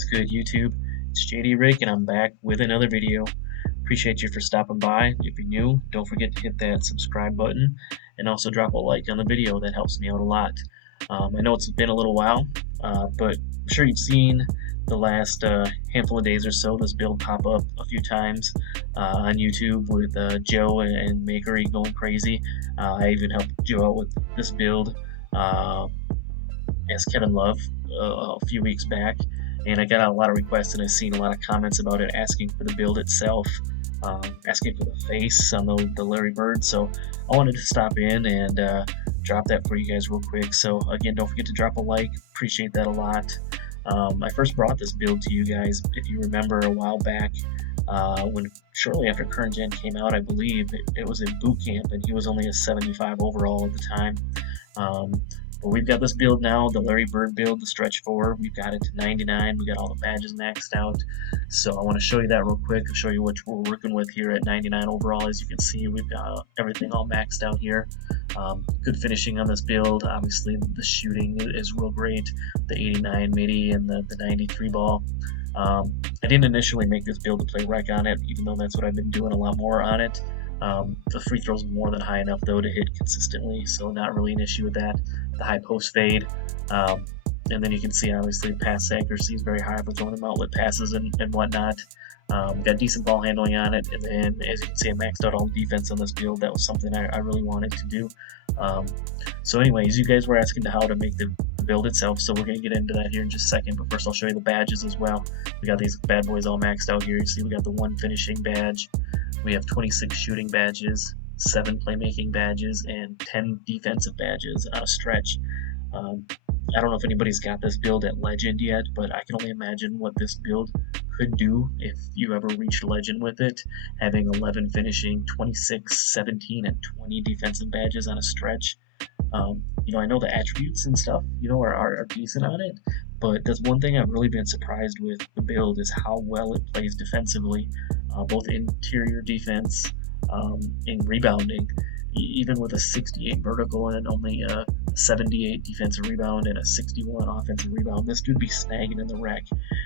What's good, YouTube? It's JD Rick, and I'm back with another video. Appreciate you for stopping by. If you're new, don't forget to hit that subscribe button and also drop a like on the video. That helps me out a lot. I know it's been a little while, but I'm sure you've seen the last handful of days or so this build pop up a few times on YouTube with Joe and Makery going crazy. I even helped Joe out with this build as Kevin Love a few weeks back, and I got a lot of requests and I've seen a lot of comments about it, asking for the build itself, asking for the face on the Larry Bird. So I wanted to stop in and drop that for you guys real quick. So again, don't forget to drop a like, appreciate that a lot. I first brought this build to you guys, if you remember, a while back when shortly after Current Gen came out. I believe it was in boot camp, and he was only a 75 overall at the time. But we've got this build now, the Larry Bird build, the stretch 4. We've got it to 99. We got all the badges maxed out. So I want to show you that real quick. I'll show you what we're working with here at 99 overall. As you can see, we've got everything all maxed out here. Good finishing on this build. Obviously, the shooting is real great. The 89 midi and the 93 ball. I didn't initially make this build to play rec on it, even though that's what I've been doing a lot more on it. The free throws more than high enough though to hit consistently, so not really an issue with that. The high post fade, and then you can see obviously pass accuracy is very high for throwing them outlet passes and whatnot. Got decent ball handling on it, and then as you can see, I maxed out all the defense on this build. That was something I really wanted to do. So anyways, you guys were asking how to make the build itself, so we're going to get into that here in just a second. But first I'll show you the badges as well. We got these bad boys all maxed out here. You see we got the 1 finishing badge. We have 26 shooting badges, 7 playmaking badges, and 10 defensive badges on a stretch. I don't know if anybody's got this build at Legend yet, but I can only imagine what this build could do if you ever reached Legend with it, having 11 finishing, 26, 17, and 20 defensive badges on a stretch. I know the attributes and stuff, are decent on it, but that's one thing I've really been surprised with the build is how well it plays defensively, both interior defense and rebounding. Even with a 68 vertical and only a 78 defensive rebound and a 61 offensive rebound, this dude be snagging in the rec,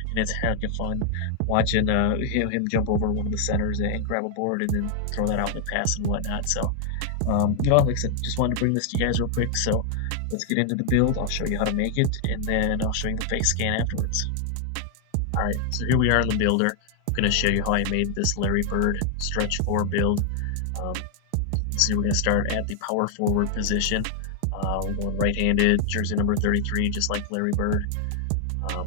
and it's heck of fun watching him jump over one of the centers and grab a board and then throw that out in the pass and whatnot. So, like I said, just wanted to bring this to you guys real quick. So let's get into the build. I'll show you how to make it, and then I'll show you the face scan afterwards. Alright, so here we are in the builder. I'm going to show you how I made this Larry Bird stretch 4 build. So we're going to start at the power forward position. We're going right-handed, jersey number 33, just like Larry Bird. For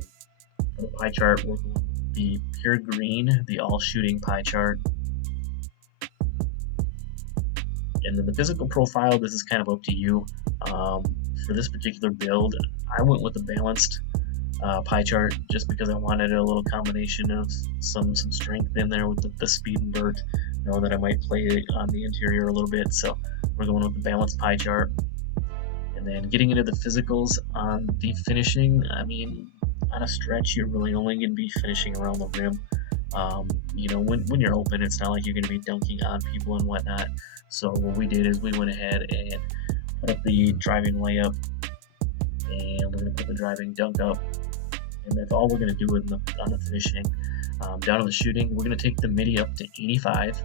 the pie chart, we're going with the pure green, the all-shooting pie chart. And then the physical profile, this is kind of up to you. For this particular build, I went with a balanced pie chart just because I wanted a little combination of some strength in there with the speed and vert. Know that I might play on the interior a little bit, so we're going with the balanced pie chart. And then getting into the physicals on the finishing, I mean, on a stretch, you're really only going to be finishing around the rim. When you're open, it's not like you're going to be dunking on people and whatnot. So what we did is we went ahead and put up the driving layup, and we're going to put the driving dunk up, and that's all we're going to do on the finishing. Down on the shooting, we're going to take the midi up to 85,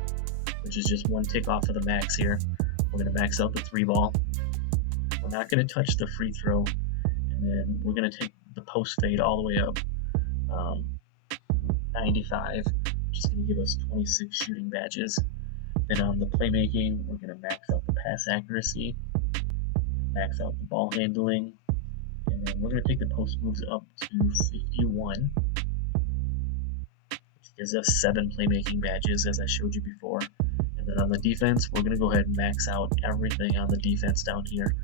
which is just 1 tick off of the max here. We're going to max out the 3 ball. We're not going to touch the free throw, and then we're going to take the post fade all the way up, 95, which is going to give us 26 shooting badges. Then on the playmaking, we're going to max out the pass accuracy, max out the ball handling, and then we're going to take the post moves up to 51. Gives us 7 playmaking badges, as I showed you before. And then on the defense, we're going to go ahead and max out everything on the defense down here.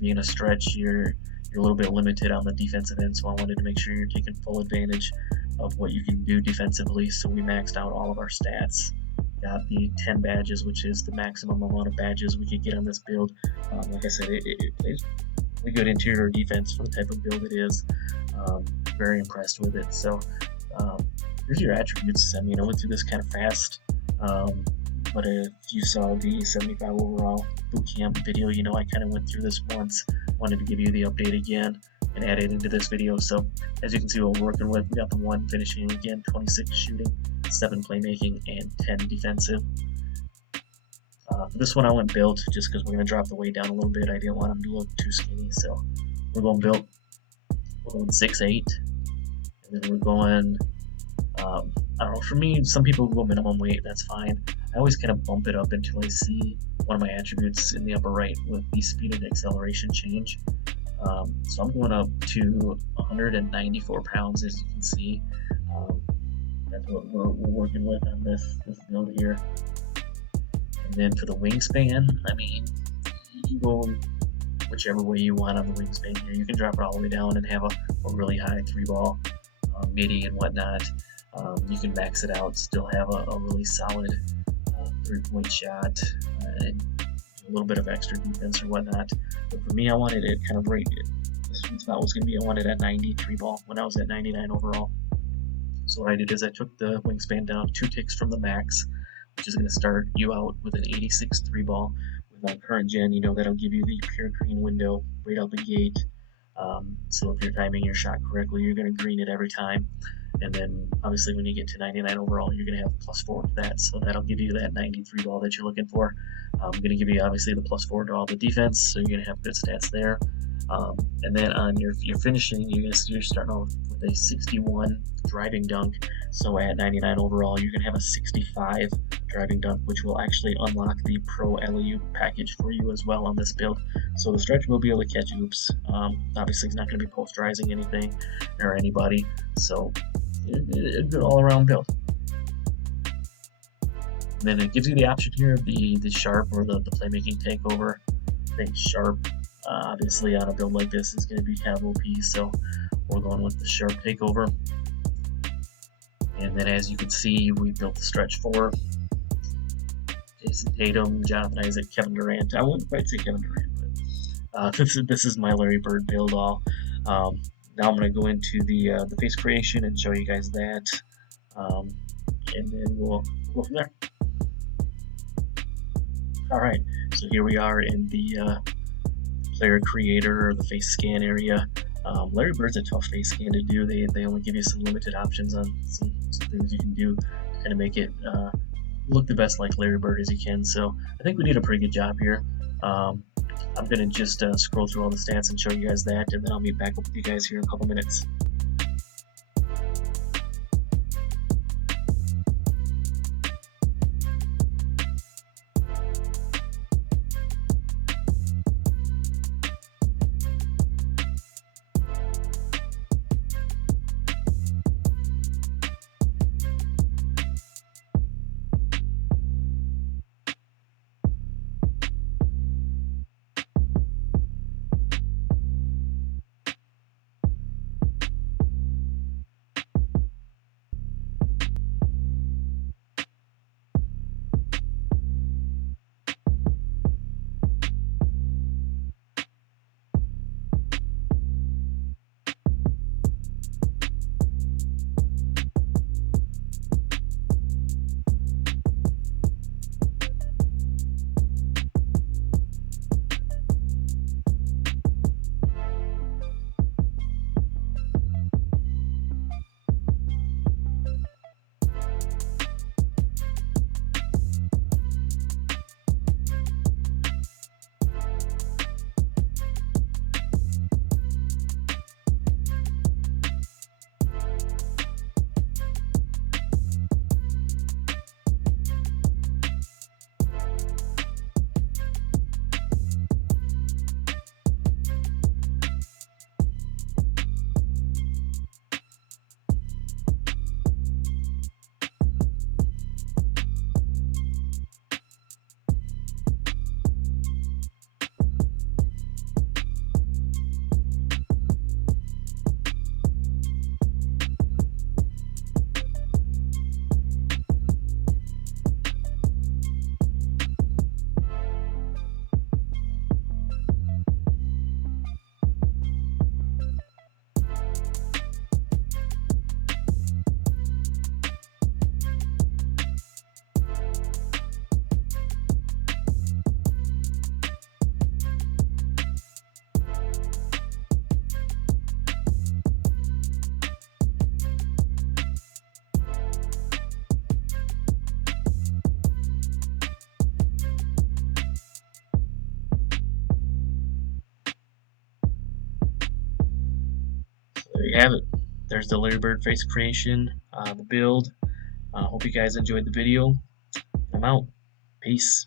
Being a stretch, you're a little bit limited on the defensive end, so I wanted to make sure you're taking full advantage of what you can do defensively. So we maxed out all of our stats. Got the 10 badges, which is the maximum amount of badges we could get on this build. Like I said, it plays really good interior defense for the type of build it is. Very impressed with it. So here's your attributes. I mean, I went through this kind of fast, but if you saw the 75 overall boot camp video, I kind of went through this once. Wanted to give you the update again. and add it into this video. So as you can see what we're working with, we got the 1 finishing again, 26 shooting, 7 playmaking, and 10 defensive. For this one I went built just because we're going to drop the weight down a little bit. I didn't want him to look too skinny, so we're going built. We're going 6'8", and then we're going, I don't know, for me, some people go minimum weight, that's fine. I always kind of bump it up until I see one of my attributes in the upper right with the speed and acceleration change. So I'm going up to 194 pounds, as you can see. That's what we're working with on this build here. And then for the wingspan, I mean, you can go whichever way you want on the wingspan here. You can drop it all the way down and have a really high 3-ball midi and whatnot. You can max it out, still have a really solid 3-point shot and a little bit of extra defense or whatnot. But for me, I wanted it kind of right. The sweet spot was going to be I wanted a 93 ball when I was at 99 overall. So what I did is I took the wingspan down 2 ticks from the max, which is going to start you out with an 86 3-ball. With my current gen, you know that'll give you the pure green window right out the gate. So if you're timing your shot correctly, you're going to green it every time. And then obviously when you get to 99 overall, you're going to have +4 to that, so that'll give you that 93 ball that you're looking for. I'm going to give you obviously the +4 to all the defense, so you're going to have good stats there. And then on your finishing, you're starting off with a 61 driving dunk. So at 99 overall, you're going to have a 65 driving dunk, which will actually unlock the Pro LEU package for you as well on this build. So the stretch will be able to catch oops. Obviously, it's not going to be posterizing anything or anybody. So a good all-around build. And then it gives you the option here of the sharp or the playmaking takeover. I think sharp, obviously on a build like this, is going to be kind of OP, so we're going with the sharp takeover. And then as you can see, we built the stretch 4. Jason Tatum, Jonathan Isaac, Kevin Durant. I wouldn't quite say Kevin Durant, but this is my Larry Bird build all. Now I'm going to go into the face creation and show you guys that, and then we'll go from there. Alright, so here we are in the player creator or the face scan area. Larry Bird's a tough face scan to do. They only give you some limited options on some things you can do to kind of make it look the best like Larry Bird as you can. So I think we did a pretty good job here. I'm going to just scroll through all the stats and show you guys that, and then I'll meet back up with you guys here in a couple minutes. there you have it. There's the Larry Bird face creation, the build. Hope you guys enjoyed the video. I'm out. Peace.